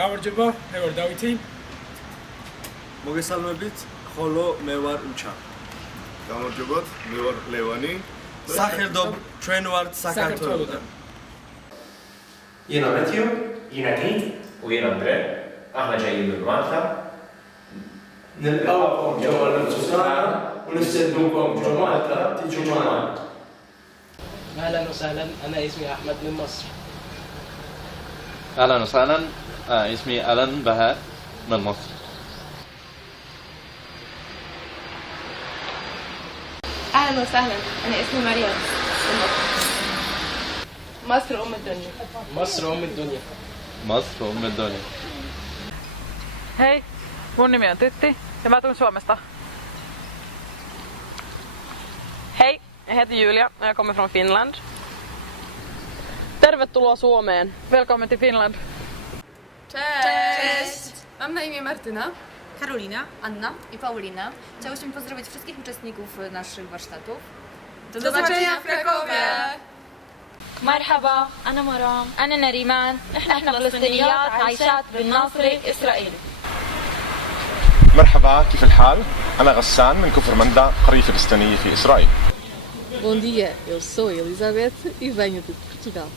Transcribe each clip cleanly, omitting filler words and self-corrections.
გამარჯობა, მე ვარ დავითი. მოგესალმებით, ხოლო მე ვარ უჩა. გამარჯობათ, მე ვარ ლევანი. სახელმწიფო ჩვენ ვართ საქართველოდან. Io Matteo, io Nati, io Andrea, احنا جايين من مالطا. نلقاكم جمال السوسان ونستقبلكم جمال جمال. اهلا وسهلا، انا اسمي احمد من مصر. اهلا وسهلا، اسمي ألان بهاء من مصر. اهلا وسهلا، انا اسمي مريم من مصر. مصر ام الدنيا. مصر ام الدنيا. مصر أم الدنيا. Hei, mun nimi on Tytti ja mä tulen Suomesta. Hej, jag heter Julia och jag kommer från Finland. Tervetuloa Suomeen. Välkommen till Finland. Cześć! Mam na imię Martyna. Karolina, Anna i Paulina. Chciałyśmy pozdrowić wszystkich uczestników naszych warsztatów. Do zobaczenia w Krakowie! مرحبا أنا مرام أنا نريمان إحنا فلسطينيات عايشات بالناصرة إسرائيل. مرحبا كيف الحال؟ أنا غسان من كفر مندا قرية فلسطينية في إسرائيل. Bom dia, eu sou Elizabeth e venho de Portugal.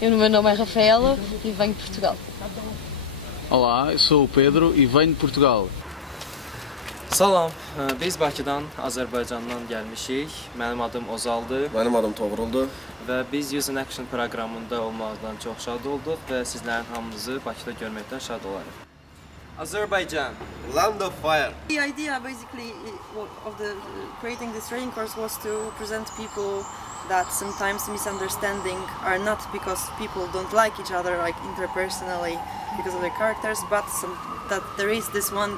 Meu nome é Rafaela e venho de Portugal. Olá, eu sou o Pedro e venho de Portugal. Salam, biz Bakıdan, Azərbaycandan gəlmişik. Mənim adım Ozaldır. Mənim adım Toğruldur. Və biz Youth in Action proqramında olmaqdan çox şad olduq və sizlərin hamınızı Bakıda görməkdən şad olarıq. Azerbaijan, land of fire. The idea basically of creating this training course was to present people that sometimes misunderstanding are not because people don't like each other, like interpersonally, because of their characters, but that there is this one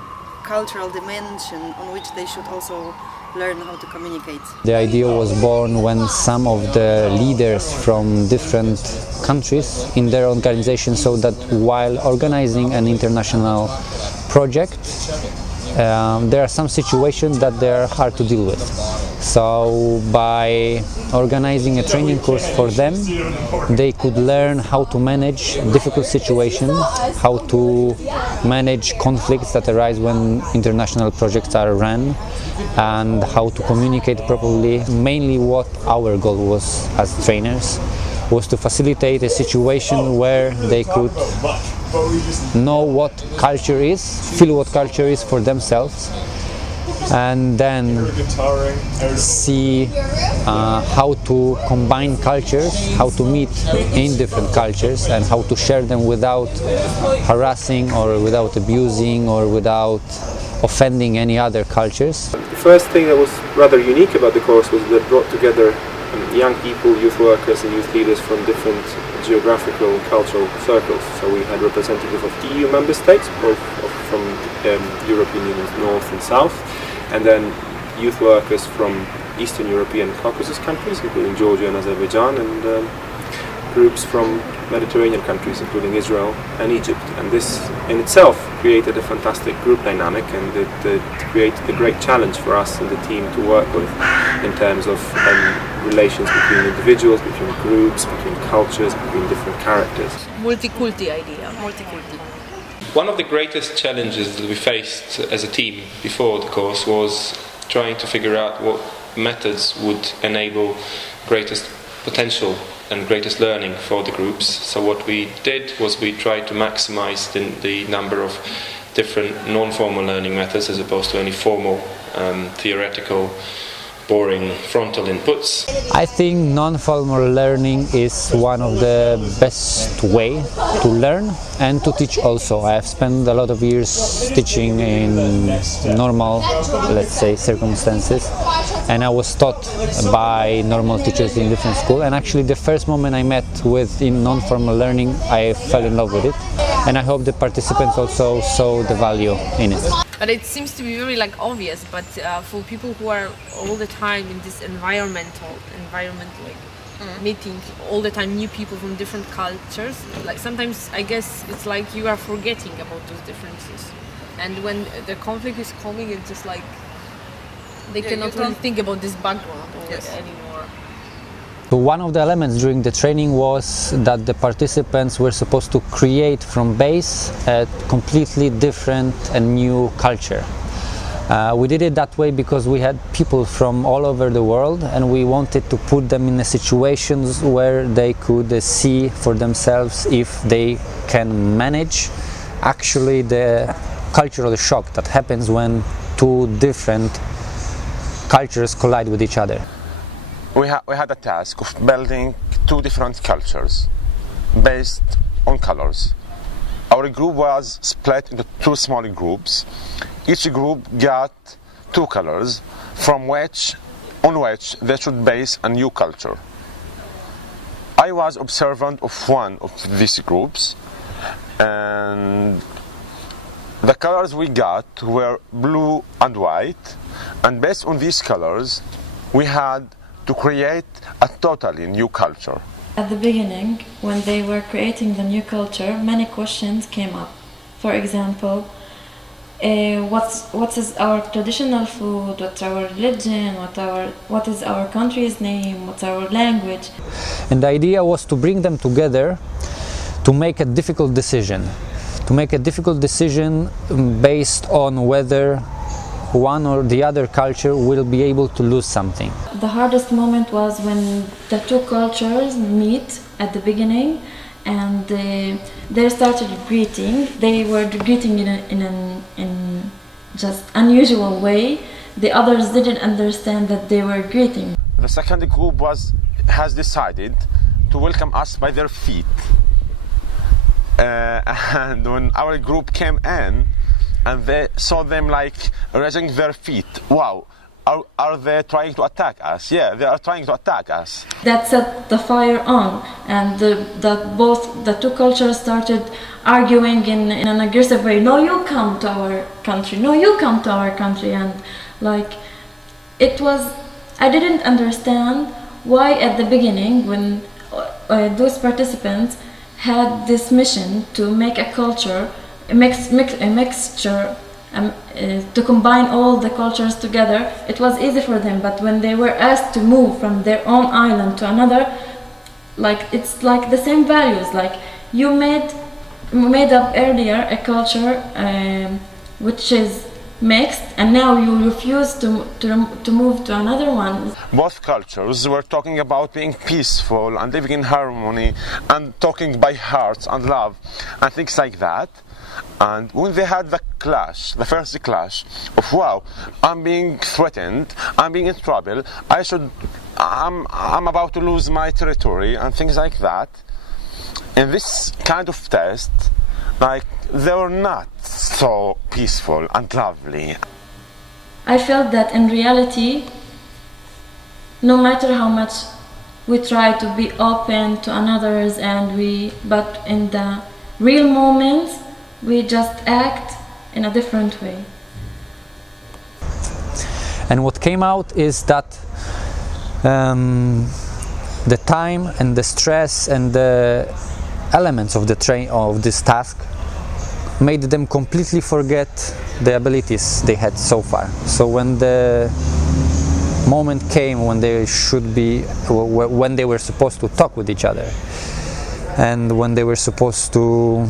cultural dimension on which they should also learn how to communicate. The idea was born when some of the leaders from different countries in their organization saw that while organizing an international project, there are some situations that they are hard to deal with. So by organizing a training course for them, they could learn how to manage difficult situations, how to manage conflicts that arise when international projects are run, and how to communicate properly. Mainly what our goal was as trainers was to facilitate a situation where they could know what culture is, feel what culture is for themselves, and then see how to combine cultures, how to meet in different cultures, and how to share them without harassing or without abusing or without offending any other cultures. The first thing that was rather unique about the course was that it brought together young people, youth workers and youth leaders from different geographical and cultural circles. So we had representatives of EU member states, both from European Union's north and south, and then youth workers from Eastern European Caucasus countries, including Georgia and Azerbaijan, and groups from Mediterranean countries, including Israel and Egypt. And this in itself created a fantastic group dynamic, and it created a great challenge for us and the team to work with in terms of relations between individuals, between groups, between cultures, between different characters. Multiculti idea, multiculti. One of the greatest challenges that we faced as a team before the course was trying to figure out what methods would enable greatest potential and greatest learning for the groups. So what we did was we tried to maximize the number of different non-formal learning methods as opposed to any formal theoretical boring frontal inputs. I think non-formal learning is one of the best way to learn and to teach also. I have spent a lot of years teaching in normal, let's say, circumstances, and I was taught by normal teachers in different schools, and actually the first moment I met with in non-formal learning, I fell in love with it, and I hope the participants also saw the value in it. But it seems to be very obvious, but for people who are all the time in this environment meeting all the time new people from different cultures, sometimes I guess it's like you are forgetting about those differences, and when the conflict is coming, it's just like they cannot really think about this background anymore. So one of the elements during the training was that the participants were supposed to create from base a completely different and new culture. We did it that way because we had people from all over the world, and we wanted to put them in situations where they could see for themselves if they can manage actually the cultural shock that happens when two different cultures collide with each other. We had a task of building two different cultures based on colors. Our group was split into two small groups. Each group got two colors on which they should base a new culture. I was observant of one of these groups, and the colors we got were blue and white, and based on these colors we had to create a totally new culture. At the beginning, when they were creating the new culture, many questions came up. For example, what is our traditional food, what's our religion, what is our country's name, what's our language. And the idea was to bring them together to make a difficult decision. To make a difficult decision based on whether one or the other culture will be able to lose something. The hardest moment was when the two cultures meet at the beginning, and they started greeting. They were greeting in just unusual way. The others didn't understand that they were greeting. The second group has decided to welcome us by their feet. And when our group came in and they saw them like raising their feet, wow, are they trying to attack us? Yeah, they are trying to attack us. That set the fire on, and both the two cultures started arguing in an aggressive way. No, you come to our country. No, you come to our country. And like, I didn't understand why at the beginning, when those participants had this mission to make a culture, a mixture, to combine all the cultures together, it was easy for them. But when they were asked to move from their own island to another, like, it's like the same values. Like, you made up earlier a culture which is mixed, and now you refuse to move to another one. Both cultures were talking about being peaceful and living in harmony and talking by hearts and love and things like that. And when they had the first clash of, wow, I'm being threatened, I'm being in trouble, I'm about to lose my territory and things like that. In this kind of test, like, they were not so peaceful and lovely. I felt that in reality, no matter how much we try to be open to others, but in the real moments, we just act in a different way. And what came out is that the time and the stress and the elements of this task made them completely forget the abilities they had so far. So when the moment came when they were supposed to talk with each other, and when they were supposed to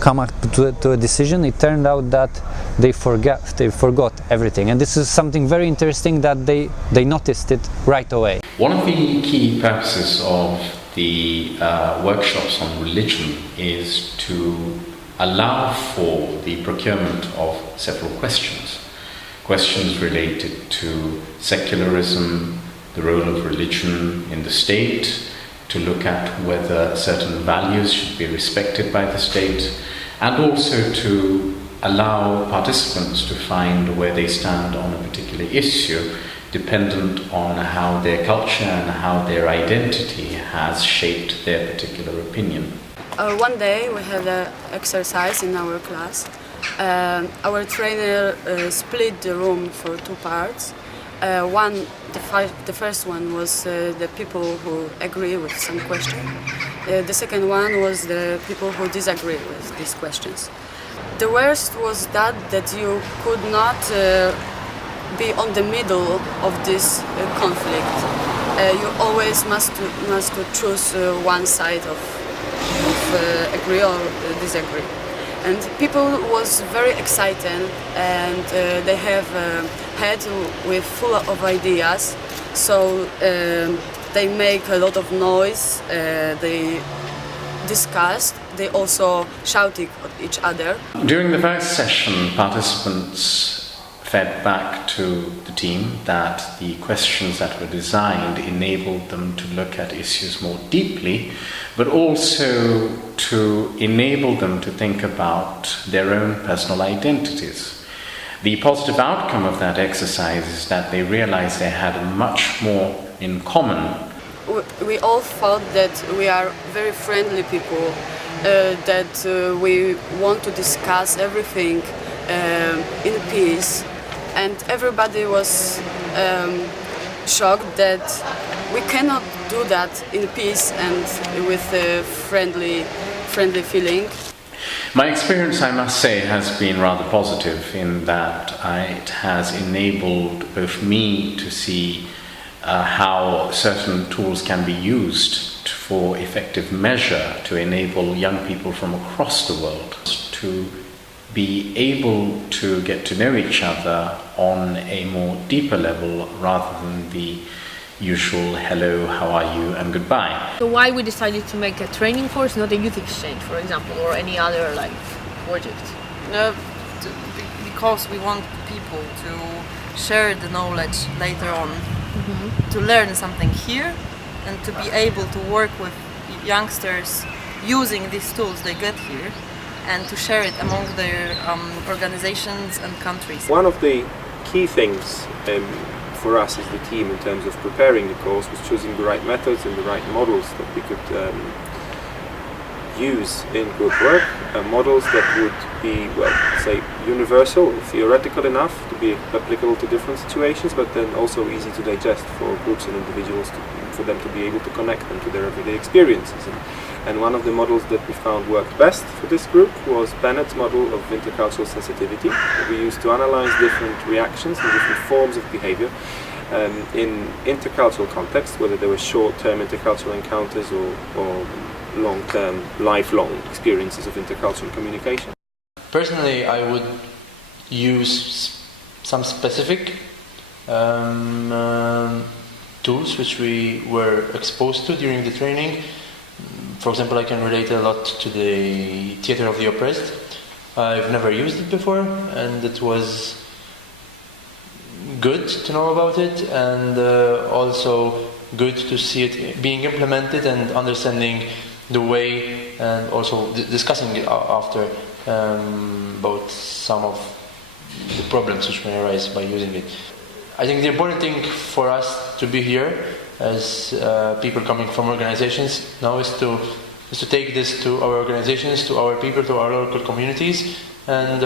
come up to a decision, it turned out that they forgot everything. And this is something very interesting, that they noticed it right away. One of the key purposes of the workshops on religion is to allow for the procurement of several questions related to secularism, the role of religion in the state, to look at whether certain values should be respected by the state, and also to allow participants to find where they stand on a particular issue, dependent on how their culture and how their identity has shaped their particular opinion. One day we had an exercise in our class. Our trainer split the room for two parts. The first one was the people who agree with some question. The second one was the people who disagree with these questions. The worst was that you could not be on the middle of this conflict. you always must to choose one side of agree or disagree. And people was very excited, and they have head with full of ideas. So they make a lot of noise. They discussed. They also shouted at each other. During the first session, participants fed back to the team that the questions that were designed enabled them to look at issues more deeply, but also to enable them to think about their own personal identities. The positive outcome of that exercise is that they realized they had much more in common. We all thought that we are very friendly people, that we want to discuss everything in peace. And everybody was shocked that we cannot do that in peace and with a friendly feeling. My experience, I must say, has been rather positive in that it has enabled both me to see how certain tools can be used for effective measure to enable young people from across the world to be able to get to know each other on a more deeper level rather than the usual hello, how are you, and goodbye. So why we decided to make a training course, not a youth exchange, for example, or any other like project? Because we want people to share the knowledge later on, to learn something here, and to be able to work with youngsters using these tools they get here, and to share it among their organizations and countries. One of the key things for us as the team in terms of preparing the course was choosing the right methods and the right models that we could use in group work, models that would be, well, say, universal, theoretical enough to be applicable to different situations, but then also easy to digest for groups and individuals, for them to be able to connect them to their everyday experiences. And one of the models that we found worked best for this group was Bennett's model of intercultural sensitivity, that we used to analyze different reactions and different forms of behavior in intercultural contexts, whether they were short-term intercultural encounters or long-term, lifelong experiences of intercultural communication. Personally, I would use some specific tools which we were exposed to during the training. For example, I can relate a lot to the Theatre of the Oppressed. I've never used it before, and it was good to know about it, and also good to see it being implemented and understanding the way, and also discussing it after about some of the problems which may arise by using it. I think the important thing for us to be here as people coming from organizations now is to take this to our organizations, to our people, to our local communities, and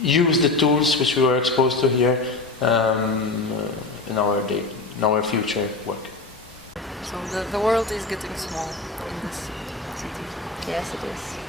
use the tools which we were exposed to here in our future work. So the world is getting small in this city. Yes, it is.